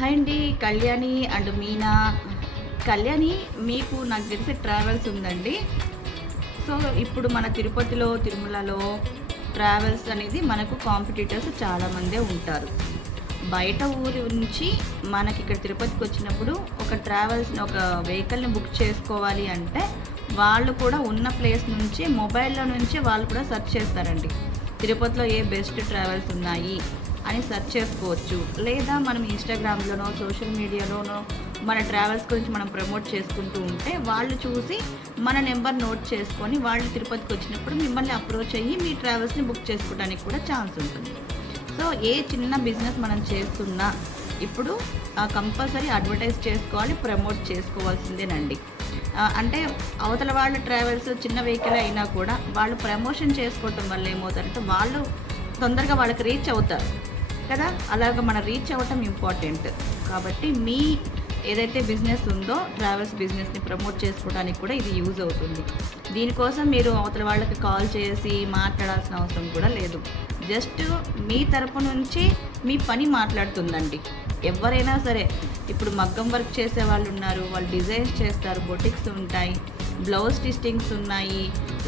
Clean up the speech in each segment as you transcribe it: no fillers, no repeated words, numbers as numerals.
Hi అండి. Kalyani and Meena. Kalyani మీకు నాకు తెలిసి ట్రావెల్స్ ఉందండి. సో, ఇప్పుడు మన తిరుపతిలో, తిరుమలలో ట్రావెల్స్ అనేది మనకు కాంపిటీటర్స్ చాలామందే ఉంటారు. బయట ఊరి నుంచి మనకిక్కడ తిరుపతికొచ్చినప్పుడు ఒక ట్రావెల్స్‌ని ఒక వెహికల్‌ని బుక్ చేసుకోవాలి అంటే, వాళ్ళు కూడా ఉన్న ప్లేస్ నుంచి మొబైల్‌లో నుంచే వాళ్ళు కూడా సెర్చ్ చేస్తారండి. తిరుపతిలో ఏ బెస్ట్ ట్రావెల్స్ ఉన్నాయి అని సెర్చ్ చేసుకోవచ్చు. లేదా మనం ఇన్‌స్టాగ్రామ్‌లోనో, సోషల్ మీడియాలోనో మన ట్రావెల్స్ గురించి మనం ప్రమోట్ చేసుకుంటూ ఉంటే, వాళ్ళు చూసి మన నెంబర్ నోట్ చేసుకొని, వాళ్ళు తిరుపతికొచ్చినప్పుడు మిమ్మల్ని అప్రోచ్ అయ్యి మీ ట్రావెల్స్‌ని బుక్ చేసుకోవడానికి కూడా ఛాన్స్ ఉంటుంది. సో, ఏ చిన్న బిజినెస్ మనం చేస్తున్నా ఇప్పుడు కంపల్సరీ అడ్వర్టైజ్ చేసుకోవాలి, ప్రమోట్ చేసుకోవాల్సిందేనండి. అంటే అవతల వాళ్ళ ట్రావెల్స్ చిన్న వెహికల్ అయినా కూడా వాళ్ళు ప్రమోషన్ చేసుకోవటం వల్ల ఏమవుతారంటే, వాళ్ళు తొందరగా వాళ్ళకి రీచ్ అవుతారు కదా! అలాగ మనం రీచ్ అవ్వటం ఇంపార్టెంట్. కాబట్టి మీ ఏదైతే బిజినెస్ ఉందో ట్రావెల్స్ బిజినెస్‌ని ప్రమోట్ చేసుకోవడానికి కూడా ఇది యూజ్ అవుతుంది. దీనికోసం మీరు అవతల వాళ్ళకి కాల్ చేసి మాట్లాడాల్సిన అవసరం కూడా లేదు. జస్ట్ మీ తరపు నుంచి మీ పని మాట్లాడుతుందండి. ఎవరైనా సరే ఇప్పుడు మగ్గం వర్క్ చేసే వాళ్ళు ఉన్నారు, వాళ్ళు డిజైన్స్ చేస్తారు, బొటిక్స్ ఉంటాయి, బ్లౌజ్ స్టిచ్చింగ్స్ ఉన్నాయి,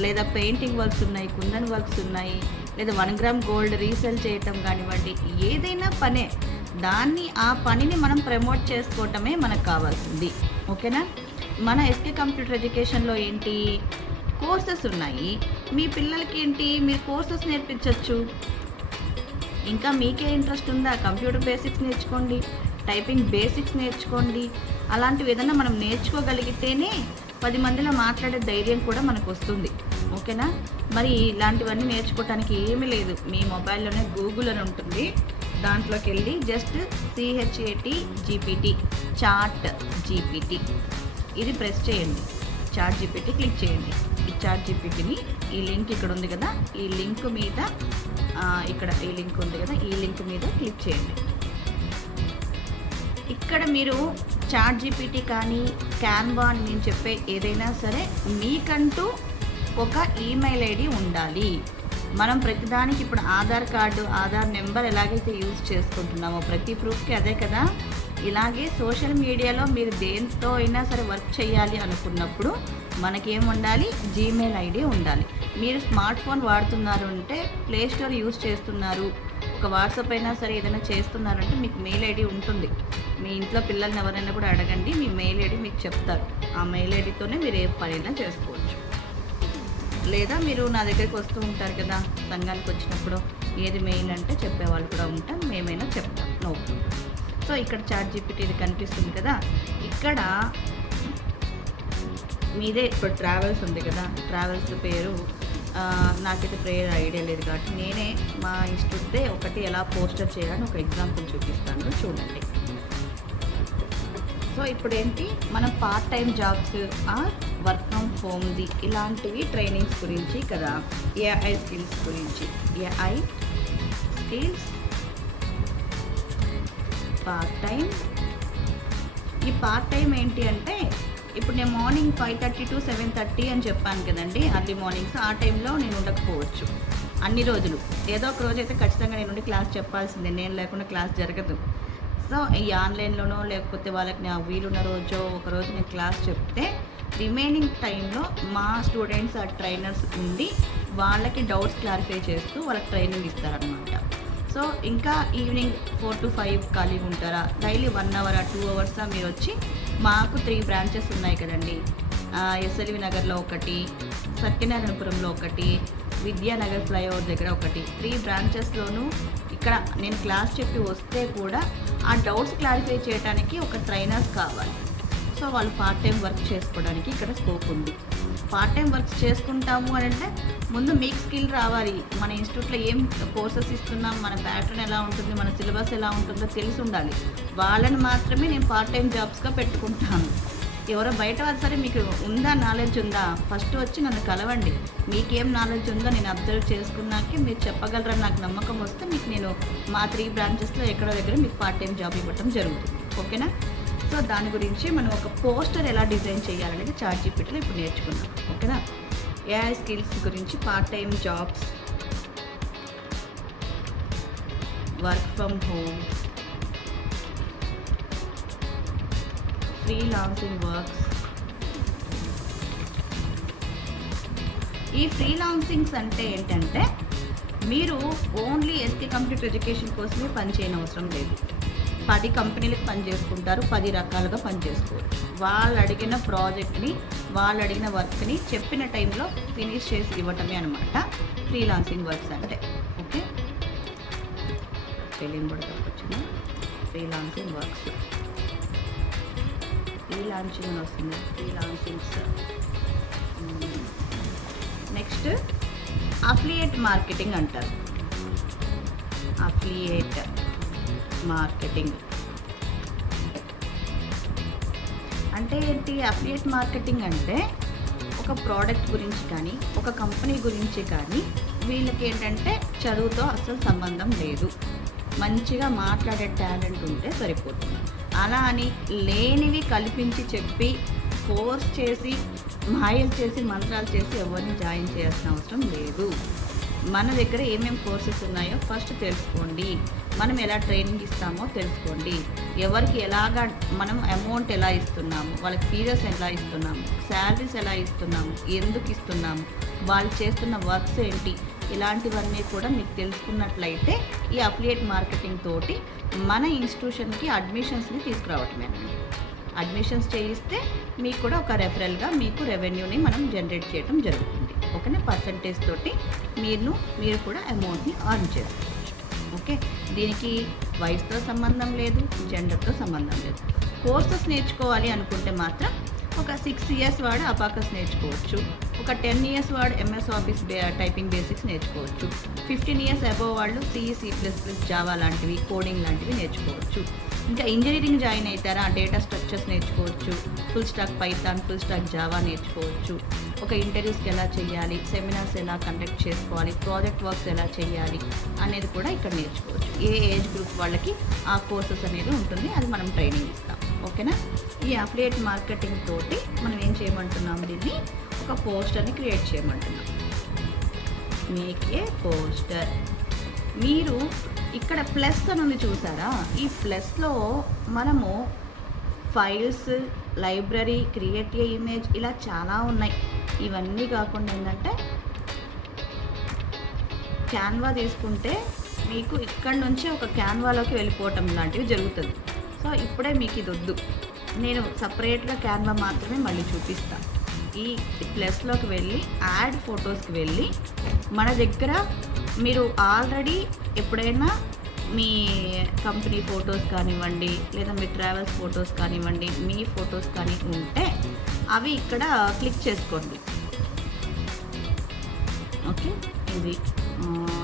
లేదా పెయింటింగ్ వర్క్స్ ఉన్నాయి, కుందన్ వర్క్స్ ఉన్నాయి, లేదా 1 గ్రామ్ గోల్డ్ రీసేల్ చేయటం కానివ్వండి, ఏదైనా పనే. ఆ పనిని మనం ప్రమోట్ చేసుకోవటమే మనకు కావాల్సింది. ఓకేనా? మన ఎస్కే కంప్యూటర్ ఎడ్యుకేషన్‌లో ఏంటి కోర్సెస్ ఉన్నాయి. మీ పిల్లలకి ఏంటి మీరు కోర్సెస్ నేర్పించొచ్చు. ఇంకా మీకే ఇంట్రెస్ట్ ఉందా కంప్యూటర్ బేసిక్స్ నేర్చుకోండి, టైపింగ్ బేసిక్స్ నేర్చుకోండి. అలాంటివి ఏదైనా మనం నేర్చుకోగలిగితేనే 10 మందిలో మాట్లాడే ధైర్యం కూడా మనకు వస్తుంది. ఓకేనా? మరి ఇలాంటివన్నీ నేర్చుకోవటానికి ఏమీ లేదు. మీ మొబైల్లోనే గూగుల్ అని ఉంటుంది. దాంట్లోకి వెళ్ళి జస్ట్ చాట్ జీపీటీ ఇది ప్రెస్ చేయండి. చాట్ జీపీటీ క్లిక్ చేయండి. ఈ చాట్ జీపీటీని ఈ లింక్ ఇక్కడ ఉంది కదా, ఈ లింక్ మీద ఇక్కడ ఈ లింక్ ఉంది కదా, ఈ లింక్ మీద క్లిక్ చేయండి. ఇక్కడ మీరు చాట్ జీపీటీ కానీ క్యాన్వా అని నేను చెప్పే ఏదైనా సరే మీకంటూ ఒక ఈమెయిల్ ఐడి ఉండాలి. మనం ప్రతిదానికి ఇప్పుడు ఆధార్ కార్డు, ఆధార్ నెంబర్ ఎలాగైతే యూజ్ చేసుకుంటున్నామో ప్రతి ప్రూఫ్కి అదే కదా, ఇలాగే సోషల్ మీడియాలో మీరు దేంతో అయినా సరే వర్క్ చేయాలి అనుకున్నప్పుడు మనకేం ఉండాలి, జీమెయిల్ ఐడి ఉండాలి. మీరు స్మార్ట్ ఫోన్ వాడుతున్నారు అంటే, ప్లే స్టోర్ యూజ్ చేస్తున్నారు, ఒక వాట్సాప్ అయినా సరే ఏదైనా చేస్తున్నారంటే మీకు మెయిల్ ఐడి ఉంటుంది. మీ ఇంట్లో పిల్లల్ని ఎవరైనా కూడా అడగండి, మీ మెయిల్ ఐడి మీకు చెప్తారు. ఆ మెయిల్ ఐడితోనే మీరు ఏ పనైనా చేసుకోవచ్చు. లేదా మీరు నా దగ్గరికి వస్తూ ఉంటారు కదా సంఘానికి వచ్చినప్పుడు, ఏది మెయిల్ అంటే చెప్పేవాళ్ళు కూడా ఉంటాం, మేమైనా చెప్తాం, నో ప్రాబ్లం. సో ఇక్కడ చాట్ జీపీటీ ఇది కనిపిస్తుంది కదా, ఇక్కడ మీదే ఇప్పుడు ట్రావెల్స్ ఉంది కదా, ట్రావెల్స్ పేరు నాకైతే ప్రేయర్ ఐడియా లేదు కాబట్టి నేనే మా ఇన్స్టిట్యూట్దే ఒకటి ఎలా పోస్టర్ చేయాలని ఒక ఎగ్జాంపుల్ చూపిస్తాను చూడండి. సో ఇప్పుడు ఏంటి, మనం part time jobs or work from హోమ్ది ఇలాంటివి ట్రైనింగ్స్ గురించి కదా, ఏఐ స్కిల్స్ గురించి. AI skills part time. ఈ పార్ట్ టైం ఏంటి అంటే, ఇప్పుడు నేను మార్నింగ్ 5:30 to 7:30 అని చెప్పాను కదండి, అర్లీ మార్నింగ్స్. ఆ టైంలో నేను ఉండకపోవచ్చు అన్ని రోజులు. ఏదో ఒక రోజు అయితే ఖచ్చితంగా నేను ఉండి క్లాస్ చెప్పాల్సిందే, నేను లేకుండా క్లాస్ జరగదు. సో ఈ ఆన్లైన్లోనో లేకపోతే వాళ్ళకి నా వీలున్న రోజో ఒకరోజు నేను క్లాస్ చెప్తే, రిమైనింగ్ టైంలో మా స్టూడెంట్స్ ఆ ట్రైనర్స్ ఉండి వాళ్ళకి డౌట్స్ క్లారిఫై చేస్తూ వాళ్ళకి ట్రైనింగ్ ఇస్తారనమాట. సో ఇంకా ఈవినింగ్ 4 to 5 ఖాళీగా ఉంటారా, డైలీ 1 hour 2 hours మీరు వచ్చి, మాకు 3 బ్రాంచెస్ ఉన్నాయి కదండి, ఎస్ఎల్వి నగర్లో ఒకటి, సత్యనారాయణపురంలో ఒకటి, విద్యానగర్ ఫ్లైఓవర్ దగ్గర ఒకటి, 3 బ్రాంచెస్లోనూ ఇక్కడ నేను క్లాస్ చెప్పి వస్తే కూడా ఆ డౌట్స్ క్లారిఫై చేయడానికి ఒక ట్రైనర్స్ కావాలి. సో వాళ్ళు పార్ట్ టైం వర్క్ చేసుకోవడానికి ఇక్కడ స్కోప్ ఉంది. పార్ట్ టైం వర్క్స్ చేసుకుంటాము అని అంటే ముందు మీకు స్కిల్ రావాలి. మన ఇన్స్టిట్యూట్లో ఏం కోర్సెస్ ఇస్తున్నాం, మన ప్యాటర్న్ ఎలా ఉంటుంది, మన సిలబస్ ఎలా ఉంటుందో తెలిసి ఉండాలి. వాళ్ళని మాత్రమే నేను పార్ట్ టైం జాబ్స్గా పెట్టుకుంటాను. ఎవరో బయట వాళ్ళు సరే మీకు ఉందా, నాలెడ్జ్ ఉందా, ఫస్ట్ వచ్చి నన్ను కలవండి. మీకేం నాలెడ్జ్ ఉందో నేను అబ్జర్వ్ చేసుకున్నాకే మీరు చెప్పగలరని నాకు నమ్మకం వస్తే మీకు నేను మా 3 బ్రాంచెస్లో ఎక్కడో దగ్గర మీకు పార్ట్ టైం జాబ్ ఇవ్వటం జరుగుతుంది. ఓకేనా? సో దాని గురించి మనం ఒక పోస్టర్ ఎలా డిజైన్ చేయాలనేది చాట్ జీపీటీలో ఇప్పుడు నేర్చుకున్నాం. ఓకేనా? ఏఐ స్కిల్స్ గురించి, part time jobs, work from home, freelancing works. ఈ ఫ్రీలాన్సింగ్స్ అంటే ఏంటంటే మీరు ఓన్లీ ఎస్కే కంప్యూటర్ ఎడ్యుకేషన్ కోసమే పని చేయనవసరం లేదు. 10 కంపెనీలకు పని చేసుకుంటారు, 10 రకాలుగా పని చేసుకోవచ్చు. వాళ్ళు అడిగిన ప్రాజెక్ట్ని, వాళ్ళు అడిగిన వర్క్ని చెప్పిన టైంలో ఫినిష్ చేసి ఇవ్వటమే అనమాట ఫ్రీలాన్సింగ్ వర్క్స్ అంటే. ఓకే, స్పెల్లింగ్ కూడా తప్పొచ్చింది. ఫ్రీలాన్సింగ్ వర్క్స్, ఫ్రీలాన్సింగ్ అని వస్తుంది, ఫ్రీలాన్సింగ్స్. నెక్స్ట్ అఫిలియేట్ మార్కెటింగ్ అంటారు. అఫిలియేట్ మార్కెటింగ్ అంటే ఏంటి? అఫిలియేట్ మార్కెటింగ్ అంటే ఒక ప్రోడక్ట్ గురించి కానీ, ఒక కంపెనీ గురించి కానీ వీళ్ళకి ఏంటంటే చదువుతో అసలు సంబంధం లేదు, మంచిగా మాట్లాడే టాలెంట్ ఉంటే సరిపోతుంది. అలా అని లేనివి కల్పించి చెప్పి ఫోర్స్ చేసి మాయలు చేసి మంత్రాలు చేసి ఎవరిని జాయిన్ చేయాల్సిన అవసరం లేదు. మన దగ్గర ఏమేమి కోర్సెస్ ఉన్నాయో ఫస్ట్ తెలుసుకోండి. మనం ఎలా ట్రైనింగ్ ఇస్తామో తెలుసుకోండి. ఎవరికి ఎలాగా మనం అమౌంట్ ఎలా ఇస్తున్నాము, వాళ్ళకి ఫీజెస్ ఎలా ఇస్తున్నాము, శాలరీస్ ఎలా ఇస్తున్నాము, ఎందుకు ఇస్తున్నాము, వాళ్ళు చేస్తున్న వర్క్స్ ఏంటి, ఇలాంటివన్నీ కూడా మీకు తెలుసుకున్నట్లయితే ఈ అఫిలియేట్ మార్కెటింగ్ తోటి మన ఇన్స్టిట్యూషన్కి అడ్మిషన్స్ని తీసుకురావటమేనండి. అడ్మిషన్స్ చేయిస్తే మీకు కూడా ఒక రెఫరల్గా మీకు రెవెన్యూని మనం జనరేట్ చేయడం జరుగుతుంది. ఓకేనా? పర్సంటేజ్ తోటి మీరు కూడా అమౌంట్ని అర్న్ చేసుకోవచ్చు. ఓకే, దీనికి వయసుతో సంబంధం లేదు, జెండర్తో సంబంధం లేదు. కోర్సెస్ నేర్చుకోవాలి అనుకుంటే మాత్రం ఒక 6 ఇయర్స్ వాడు అబాకస్ నేర్చుకోవచ్చు, ఒక 10 ఇయర్స్ వాడు ఎంఎస్ ఆఫీస్ టైపింగ్ బేసిక్స్ నేర్చుకోవచ్చు, 15 ఇయర్స్ అబోవ్ వాళ్ళు C++, జావా లాంటివి, కోడింగ్ లాంటివి నేర్చుకోవచ్చు. ఇంకా ఇంజనీరింగ్ జాయిన్ అవుతారా, డేటా స్ట్రక్చర్స్ నేర్చుకోవచ్చు, full stack Python, full stock Java నేర్చుకోవచ్చు. ఒక ఇంటర్వ్యూస్కి ఎలా చేయాలి, సెమినార్స్ ఎలా కండక్ట్ చేసుకోవాలి, ప్రాజెక్ట్ వర్క్స్ ఎలా చేయాలి అనేది కూడా ఇక్కడ నేర్చుకోవచ్చు. ఏ ఏజ్ గ్రూప్ వాళ్ళకి ఆ కోర్సెస్ అనేది ఉంటుంది, అది మనం ట్రైనింగ్ ఇస్తాం. ఓకేనా? ఈ అఫిలియేట్ మార్కెటింగ్ తోటి మనం ఏం చేయమంటున్నాం, దీన్ని ఒక పోస్టర్ని క్రియేట్ చేయమంటున్నాం. Make a poster. మీరు ఇక్కడ ప్లస్ అని ఉంది చూసారా, ఈ ప్లస్లో మనము files, library, create a image, ఇలా చాలా ఉన్నాయి. ఇవన్నీ కాకుండా ఏంటంటే క్యాన్వా తీసుకుంటే మీకు ఇక్కడ నుంచి ఒక క్యాన్వాలోకి వెళ్ళిపోవటం లాంటివి జరుగుతుంది. సో ఇప్పుడే మీకు ఇది వద్దు, నేను సపరేట్గా క్యాన్వా మాత్రమే మళ్ళీ చూపిస్తాను. ఈ ప్లస్లోకి వెళ్ళి యాడ్ ఫొటోస్కి వెళ్ళి మన దగ్గర మీరు ఆల్రెడీ ఎప్పుడైనా మీ కంపెనీ ఫొటోస్ కానివ్వండి, లేదా మీ ట్రావెల్స్ ఫొటోస్ కానివ్వండి, మీ ఫొటోస్ కానీ ఉంటే అవి ఇక్కడ క్లిక్ చేసుకోండి. ఓకే, ఇది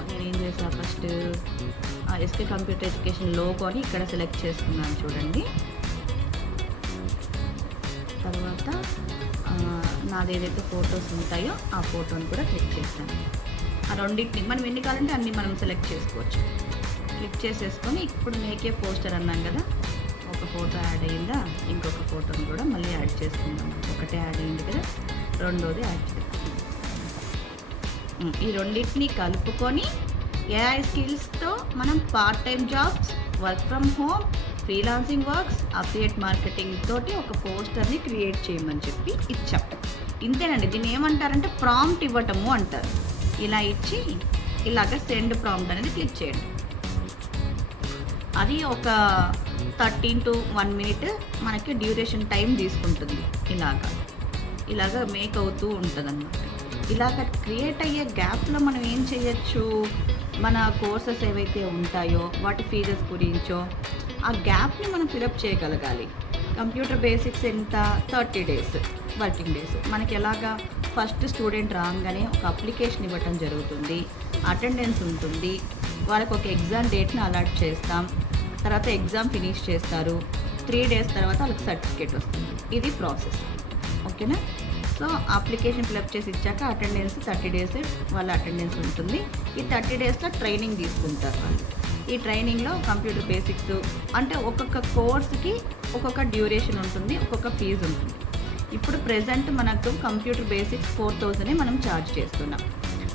నేనేం చేసా, ఫస్ట్ ఎస్కే కంప్యూటర్ ఎడ్యుకేషన్ లోగోని ఇక్కడ సెలెక్ట్ చేసుకున్నాను చూడండి. తర్వాత నాది ఏదైతే ఫొటోస్ ఉంటాయో ఆ ఫోటోని కూడా క్లిక్ చేశాను. ఆ రెండింటిని మనం ఎన్ని కావాలంటే అన్ని మనం సెలెక్ట్ చేసుకోవచ్చు. క్లిక్ చేసేసుకొని ఇప్పుడు మేకే పోస్టర్ అన్నాం కదా, ఒక ఫోటో యాడ్ అయ్యిందా, ఇంకొక ఫోటోని కూడా మళ్ళీ యాడ్ చేసుకుందాం. ఒకటే యాడ్ అయ్యింది కదా, రెండోది యాడ్ చేసుకుందాం. ఈ రెండింటిని కలుపుకొని ఏఐ స్కిల్స్తో మనం part time jobs, work from home, freelancing works, affiliate marketing తోటి ఒక పోస్టర్ని క్రియేట్ చేయమని చెప్పి ఇచ్చాం. ఇంతేనండి. దీన్ని ఏమంటారంటే ప్రాంప్ట్ ఇవ్వటము అంటారు. ఇలా ఇచ్చి ఇలాగ సెండ్ ప్రాంప్ట్ అనేది క్లిక్ చేయండి. అది ఒక 13 to 1 minute మనకి డ్యూరేషన్ టైం తీసుకుంటుంది. ఇలాగ మేక్ అవుతూ ఉంటుంది అన్నమాట. ఇలాగ క్రియేట్ అయ్యే గ్యాప్లో మనం ఏం చేయొచ్చు, మన కోర్సెస్ ఏవైతే ఉంటాయో వాటి ఫీజెస్ గురించో ఆ గ్యాప్ని మనం ఫిలప్ చేయగలగాలి. కంప్యూటర్ బేసిక్స్ ఎంత, 30 days వర్కింగ్ డేస్. మనకి ఎలాగా ఫస్ట్ స్టూడెంట్ రాగానే ఒక అప్లికేషన్ ఇవ్వటం జరుగుతుంది, అటెండెన్స్ ఉంటుంది, వాళ్ళకి ఒక ఎగ్జామ్ డేట్ని అలాట్ చేస్తాం, తర్వాత ఎగ్జామ్ ఫినిష్ చేస్తారు, 3 days తర్వాత వాళ్ళకి సర్టిఫికేట్ వస్తుంది. ఇది ప్రాసెస్. ఓకేనా? సో అప్లికేషన్ ఫిలప్ చేసి ఇచ్చాక అటెండెన్స్ 30 days వాళ్ళ అటెండెన్స్ ఉంటుంది. ఈ 30 daysలో ట్రైనింగ్ తీసుకుంటారు వాళ్ళు. ఈ ట్రైనింగ్లో కంప్యూటర్ బేసిక్స్ అంటే ఒక్కొక్క కోర్స్కి ఒక్కొక్క డ్యూరేషన్ ఉంటుంది, ఒక్కొక్క ఫీజు ఉంటుంది. ఇప్పుడు ప్రెజెంట్ మనకు కంప్యూటర్ బేసిక్స్ 4000 మనం ఛార్జ్ చేస్తున్నాం.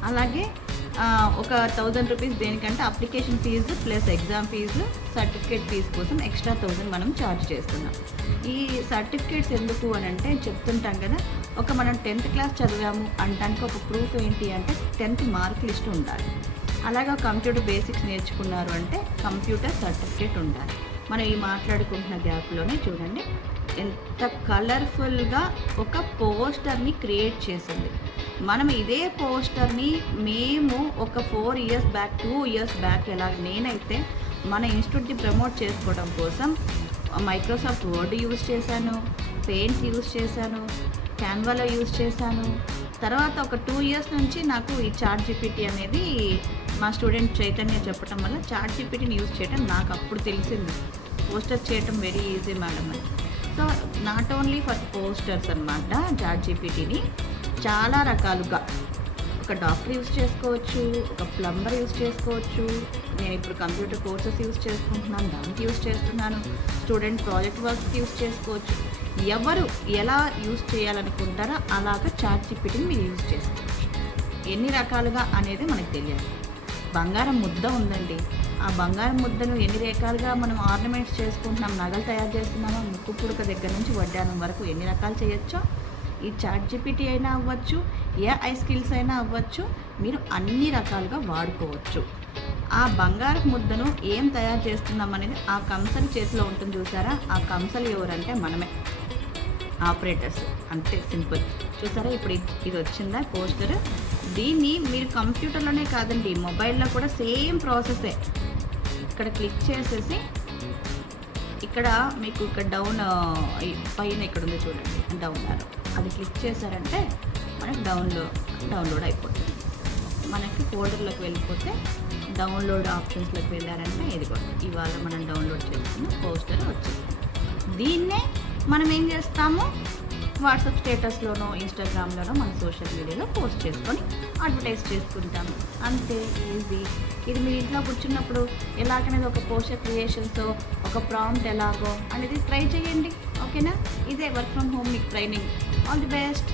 అలాగే ఒక 1000 రూపీస్ దేనికంటే application fee plus exam fee, certificate fee కోసం ఎక్స్ట్రా 1000 మనం ఛార్జ్ చేస్తున్నాం. ఈ సర్టిఫికేట్స్ ఎందుకు అని అంటే చెప్తుంటాం కదా, మనం 10th క్లాస్ చదివాము అనడానికి ఒక ప్రూఫ్ ఏంటి అంటే 10th మార్క్ లిస్ట్ ఉండాలి. అలాగా కంప్యూటర్ బేసిక్స్ నేర్చుకున్నారు అంటే కంప్యూటర్ సర్టిఫికేట్ ఉండాలి. మనం ఈ మాట్లాడుకుంటున్న గ్యాప్లోనే చూడండి ఎంత కలర్ఫుల్గా ఒక పోస్టర్ని క్రియేట్ చేసింది. మనం ఇదే పోస్టర్ని మేము ఒక 4 ఇయర్స్ బ్యాక్ 2 ఇయర్స్ బ్యాక్ నేనైతే మన ఇన్స్టిట్యూట్ని ప్రమోట్ చేసుకోవడం కోసం మైక్రోసాఫ్ట్ వర్డ్ యూజ్ చేశాను, పెయింట్ యూజ్ చేశాను, క్యాన్వాలో యూజ్ చేశాను. తర్వాత ఒక 2 ఇయర్స్ నుంచి నాకు ఈ చాట్ జీపీటీ అనేది మా స్టూడెంట్ చైతన్య చెప్పడం వల్ల చాట్ జీపీటీని యూజ్ చేయడం నాకు అప్పుడు తెలిసింది. పోస్టర్ చేయటం వెరీ ఈజీ మేడం అని. So not only for posters అనమాట, చాట్ జీపీటీని చాలా రకాలుగా ఒక డాక్టర్ యూజ్ చేసుకోవచ్చు, ఒక ప్లంబర్ యూజ్ చేసుకోవచ్చు. నేను ఇప్పుడు కంప్యూటర్ కోర్సెస్ యూజ్ చేసుకుంటున్నాను, దానికి యూజ్ చేస్తున్నాను. స్టూడెంట్ ప్రాజెక్ట్ వర్క్స్కి యూజ్ చేసుకోవచ్చు. ఎవరు ఎలా యూజ్ చేయాలనుకుంటారో అలాగా చాట్ జీపీటీని మీరు యూజ్ చేసుకోవచ్చు. ఎన్ని రకాలుగా అనేది మనకు తెలియాలి. బంగారం ముద్ద ఉందండి, ఆ బంగారం ముద్దను ఎన్ని రకాలుగా మనం ఆర్నమెంట్స్ చేసుకుంటున్నాం, నగలు తయారు చేస్తున్నామో, ముక్కు పుడక దగ్గర నుంచి వడ్డానం వరకు ఎన్ని రకాలు చేయొచ్చో ఈ చాట్ జీపీటీ అయినా అవ్వచ్చు, ఏఐ స్కిల్స్ అయినా అవ్వచ్చు, మీరు అన్ని రకాలుగా వాడుకోవచ్చు. ఆ బంగారు ముద్దను ఏం తయారు చేస్తున్నాం అనేది ఆ కంసలి చేతిలో ఉంటుంది చూసారా, ఆ కంసలి ఎవరంటే మనమే, ఆపరేటర్స్. అంతే సింపుల్. చూసారా ఇప్పుడు ఇది వచ్చిందా పోస్టర్. దీన్ని మీరు కంప్యూటర్లోనే కాదండి, మొబైల్లో కూడా సేమ్ ప్రాసెసే. ఇక్కడ క్లిక్ చేసేసి ఇక్కడ మీకు ఇక్కడ డౌన్ పైన ఇక్కడ ఉంది చూడండి, డౌన్ ఆరో, అది క్లిక్ చేశారంటే మనకి డౌన్లోడ్ అయిపోతుంది. మనకి ఫోల్డర్లోకి వెళ్ళిపోతే డౌన్లోడ్ ఆప్షన్స్లోకి వెళ్ళారంటే ఇది కూడా ఇవాళ మనం డౌన్లోడ్ చేసుకున్న పోస్టర్ వచ్చేస్తుంది. దీన్నే మనం ఏం చేస్తాము, వాట్సాప్ స్టేటస్లోనో ఇన్స్టాగ్రామ్లోనో మన సోషల్ మీడియాలో పోస్ట్ చేసుకొని అడ్వర్టైజ్ చేసుకుంటాము. అంతే ఈజీ. ఇది మీ ఇంట్లో కూర్చున్నప్పుడు ఎలాగనేది ఒక పోస్టర్ క్రియేషన్స్తో ఒక ప్రాంప్ట్ ఎలాగో అనేది ట్రై చేయండి. ఓకేనా? ఇదే వర్క్ ఫ్రమ్ హోమ్ మీకు ట్రైనింగ్. All the best.